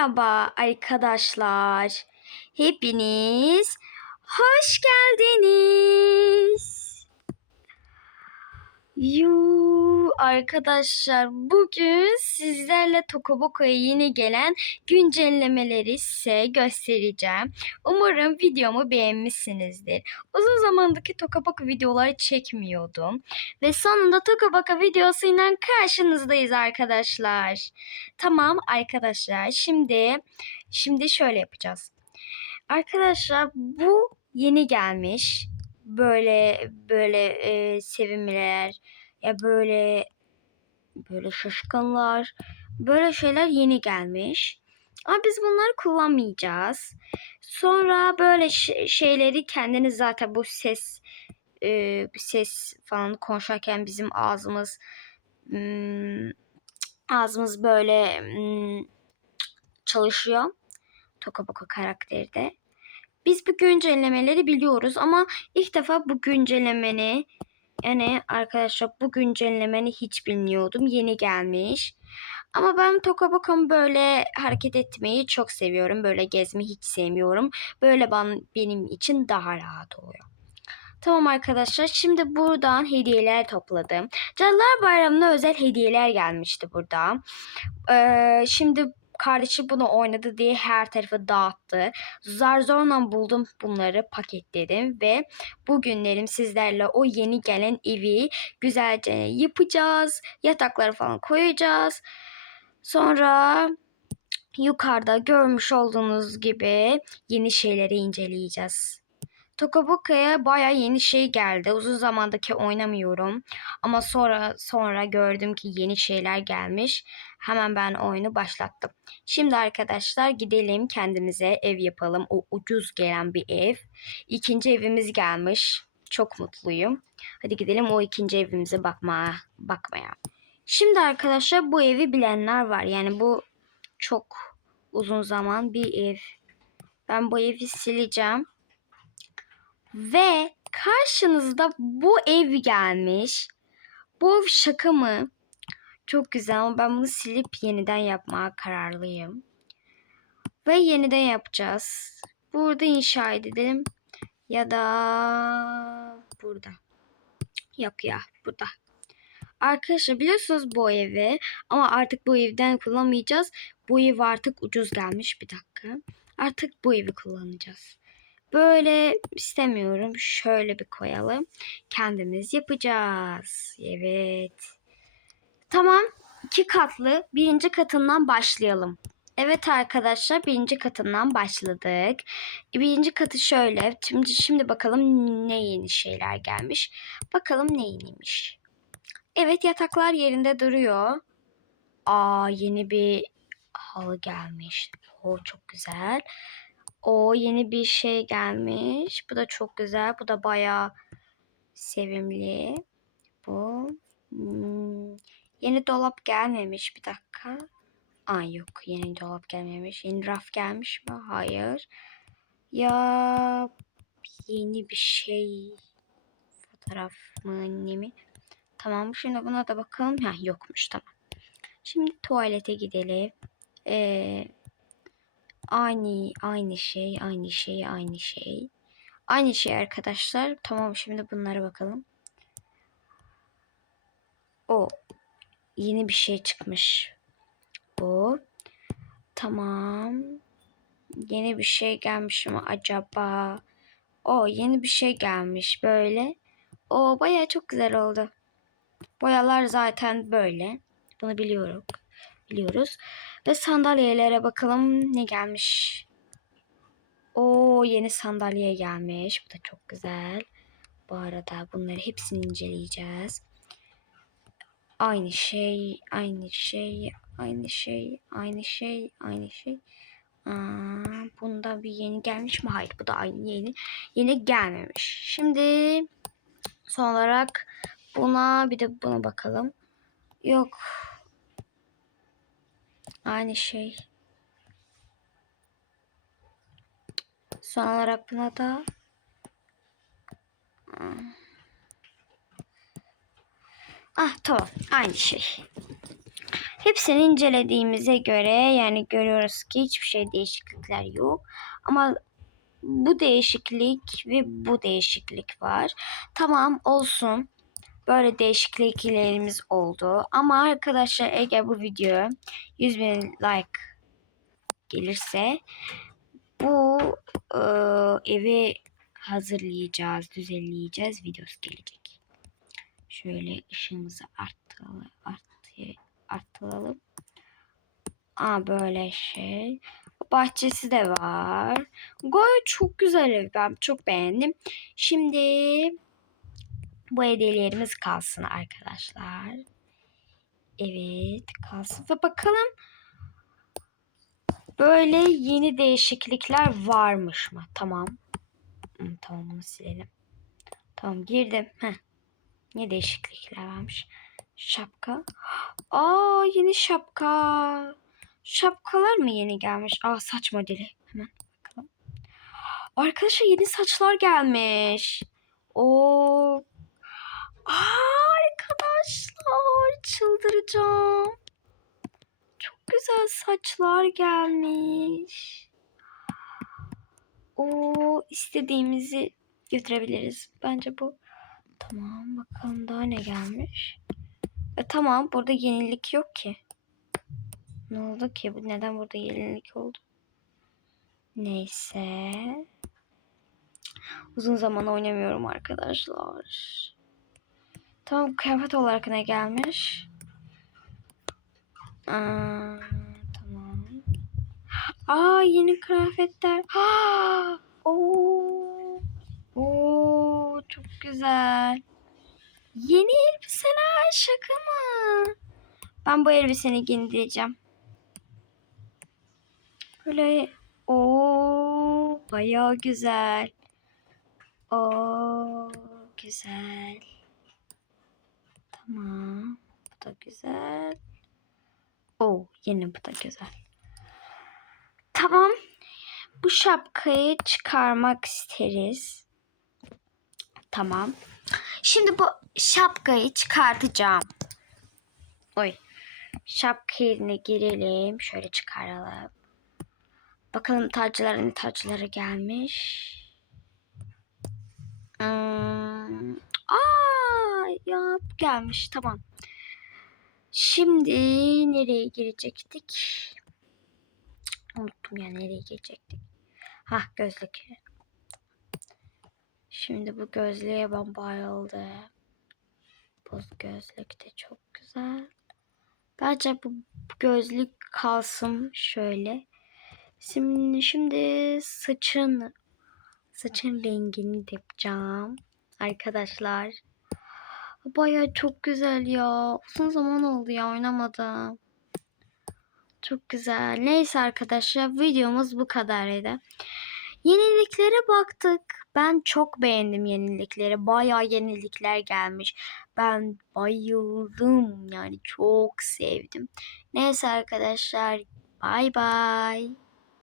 Merhaba arkadaşlar. Hepiniz hoş geldiniz. Yuu arkadaşlar bugün sizlerle Tokoboko'ya yeni gelen güncellemeleri size göstereceğim. Umarım videomu beğenmişsinizdir. Uzun zamandaki Tokoboko videoları çekmiyordum. Ve sonunda Tokoboko videosuyla karşınızdayız arkadaşlar. Tamam arkadaşlar şimdi şimdi şöyle yapacağız. Arkadaşlar bu yeni gelmiş. Böyle böyle e, sevimliler ya böyle böyle şaşkınlar böyle şeyler yeni gelmiş. Ama biz bunları kullanmayacağız. Sonra böyle şeyleri kendiniz zaten bu ses e, ses falan konuşarken bizim ağzımız hmm, ağzımız böyle hmm, çalışıyor. Tokaboko karakteri de. Biz bu güncellemeleri biliyoruz ama ilk defa bu güncellemeni yani arkadaşlar bu güncellemeni hiç bilmiyordum. Yeni gelmiş. Ama ben Tokaboko'm böyle hareket etmeyi çok seviyorum. Böyle gezmeyi hiç sevmiyorum. Böyle ben, benim için daha rahat oluyor. Tamam arkadaşlar şimdi buradan hediyeler topladım. Cadılar Bayramı'na özel hediyeler gelmişti burada. Ee, şimdi kardeşi bunu oynadı diye her tarafı dağıttı. Zar zorla buldum bunları paketledim ve bugünlerim sizlerle o yeni gelen evi güzelce yapacağız. Yatakları falan koyacağız. Sonra yukarıda görmüş olduğunuz gibi yeni şeyleri inceleyeceğiz. Tokaboka'ya baya yeni şey geldi. Uzun zamandaki oynamıyorum. Ama sonra sonra gördüm ki yeni şeyler gelmiş. Hemen ben oyunu başlattım. Şimdi arkadaşlar gidelim kendimize ev yapalım. O ucuz gelen bir ev. İkinci evimiz gelmiş. Çok mutluyum. Hadi gidelim o ikinci evimize bakmaya. bakmaya. Şimdi arkadaşlar bu evi bilenler var. Yani bu çok uzun zaman bir ev. Ben bu evi sileceğim. Ve karşınızda bu ev gelmiş. Bu şaka mı? Çok güzel ama ben bunu silip yeniden yapmaya kararlıyım. Ve yeniden yapacağız. Burada inşa edelim. Ya da burada. Yok ya burada. Arkadaşlar biliyorsunuz bu evi ama artık bu evden kullanmayacağız. Bu ev artık ucuz gelmiş bir dakika. Artık bu evi kullanacağız. Böyle istemiyorum. Şöyle bir koyalım. Kendimiz yapacağız. Evet. Tamam. iki katlı. Birinci katından başlayalım. Evet arkadaşlar birinci katından başladık. Birinci katı şöyle. Şimdi, şimdi bakalım ne yeni şeyler gelmiş. Bakalım ne yeniymiş. Evet yataklar yerinde duruyor. Aa yeni bir halı gelmiş. O çok güzel. O yeni bir şey gelmiş. Bu da çok güzel. Bu da bayağı sevimli. Bu. Hmm. Yeni dolap gelmemiş. Bir dakika. Aa yok. Yeni dolap gelmemiş. Yeni raf gelmiş mi? Hayır. Ya yeni bir şey. Fotoğraf mı ne mi? Tamam. Şimdi buna da bakalım. Ha yokmuş. Tamam. Şimdi tuvalete gidelim. Eee Aynı aynı şey, aynı şey, aynı şey. Aynı şey arkadaşlar. Tamam şimdi bunlara bakalım. O yeni bir şey çıkmış. Bu. Tamam. Yeni bir şey gelmiş mi acaba? O yeni bir şey gelmiş böyle. O baya çok güzel oldu. Boyalar zaten böyle. Bunu biliyorum. Biliyoruz. Ve sandalyelere bakalım ne gelmiş. O yeni sandalye gelmiş. Bu da çok güzel. Bu arada bunları hepsini inceleyeceğiz. Aynı şey, aynı şey, aynı şey, aynı şey, aynı şey. Aa, bunda bir yeni gelmiş mi? Hayır bu da aynı yeni. Yeni gelmemiş. Şimdi son olarak buna bir de buna bakalım. Yok Aynı şey. Son olarak buna da Ah tamam aynı şey. Hepsini incelediğimize göre yani görüyoruz ki hiçbir şey değişiklikler yok. Ama bu değişiklik ve bu değişiklik var. Tamam olsun. Böyle değişikliklerimiz oldu. Ama arkadaşlar eğer bu video 100 bin like gelirse bu e, evi hazırlayacağız, düzenleyeceğiz. Videosu gelecek. Şöyle ışığımızı arttıralım. Arttı, arttıralım. Aa böyle şey. Bahçesi de var. Gayet çok güzel ev. Ben çok beğendim. Şimdi bu hediyelerimiz kalsın arkadaşlar. Evet kalsın. Ve bakalım böyle yeni değişiklikler varmış mı? Tamam. Tamam bunu silelim. Tamam girdim. Heh. Ne değişiklikler varmış? Şapka. Aa yeni şapka. Şapkalar mı yeni gelmiş? Aa saç modeli. Hemen bakalım. Arkadaşlar yeni saçlar gelmiş. O arkadaşlar çıldıracağım. Çok güzel saçlar gelmiş. O istediğimizi götürebiliriz. Bence bu. Tamam bakalım daha ne gelmiş. E, tamam burada yenilik yok ki. Ne oldu ki? Neden burada yenilik oldu? Neyse. Uzun zaman oynamıyorum arkadaşlar. Tamam kıyafet olarak ne gelmiş? Aa. Aa yeni kıyafetler. Aa, oo. Oo, çok güzel. Yeni elbiseler şaka mı? Ben bu elbiseni giydireceğim. Böyle o bayağı güzel. O güzel. Tamam. Bu da güzel. O yine bu da güzel. Tamam. Bu şapkayı çıkarmak isteriz. Tamam. Şimdi bu şapkayı çıkartacağım. Oy. Şapka girelim. Şöyle çıkaralım. Bakalım tacların tacları gelmiş. Hmm. Aa, ya gelmiş. Tamam. Şimdi nereye girecektik? Unuttum ya nereye girecektik. Hah gözlük. Şimdi bu gözlüğe ben bayıldım. Bu gözlük de çok güzel. Bence bu gözlük kalsın şöyle. Şimdi, şimdi saçın saçın rengini yapacağım. Arkadaşlar. Baya çok güzel ya. Uzun zaman oldu ya oynamadım. Çok güzel. Neyse arkadaşlar videomuz bu kadarıydı. Yeniliklere baktık. Ben çok beğendim yenilikleri. Bayağı yenilikler gelmiş. Ben bayıldım. Yani çok sevdim. Neyse arkadaşlar. Bay bay.